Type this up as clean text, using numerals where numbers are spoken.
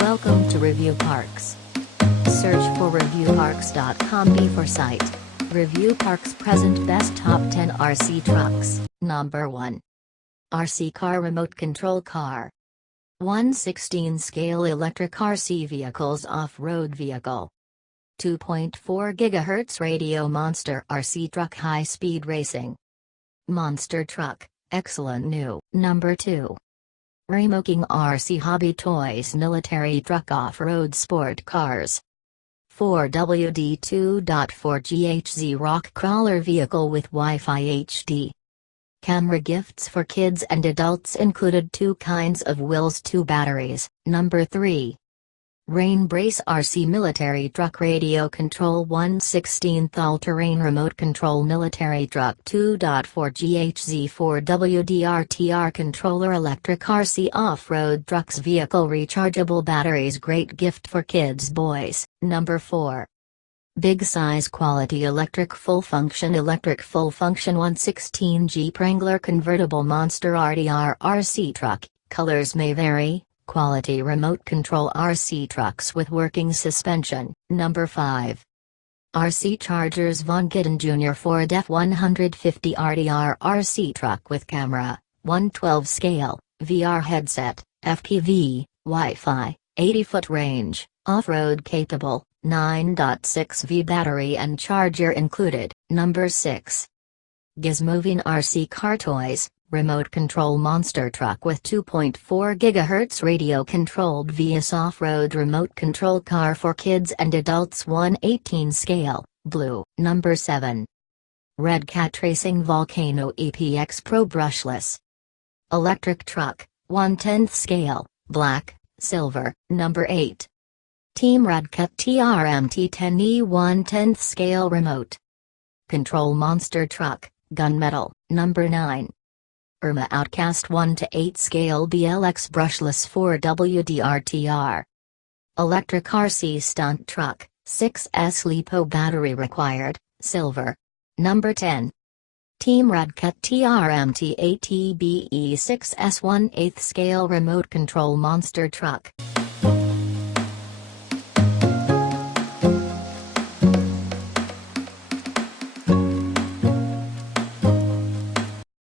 Welcome to Review Parks. Search for reviewparks.com for site. Review Parks present best top 10 RC trucks. Number 1. RC car remote control car. 1/16 scale electric RC vehicles off-road vehicle. 2.4 GHz radio monster RC truck high-speed racing. Monster truck, excellent new. Number 2. Remoking RC hobby toys military truck off-road sport cars. 4WD 2.4 GHz rock crawler vehicle with Wi-Fi HD. Camera gifts for kids and adults included 2 kinds of wheels, 2 batteries. Number 3. Rain Brace RC military truck radio control 1/16 all-terrain remote control military truck 2.4 GHz 4WD controller electric RC off-road trucks vehicle rechargeable batteries great gift for kids boys. Number 4. Big size quality electric full function 1/16 Jeep Wrangler convertible monster RDR RC truck, colors may vary. Quality remote control RC trucks with working suspension. Number 5. RC Chargers Von Gittin Jr. Ford F150 RDR RC truck with camera, 1/12 scale, VR headset, FPV, Wi-Fi, 80-foot range, off-road capable, 9.6 V battery and charger included. Number 6. Gizmovin RC Car Toys. Remote control monster truck with 2.4 GHz radio controlled vs off-road remote control car for kids and adults 1/18 scale, blue. Number 7. Red Cat Racing Volcano EPX Pro brushless electric truck, 1/10 scale, black, silver. Number 8. Team Red Cat TRMT 10E 1/10 scale remote control monster truck, gunmetal. Number 9. Irma Outcast 1/8 scale BLX brushless 4WDRTR. Electric RC stunt truck, 6S LiPo battery required, silver. Number 10. Team Radcat TRMT ATBE 6S 1/8 scale remote control monster truck.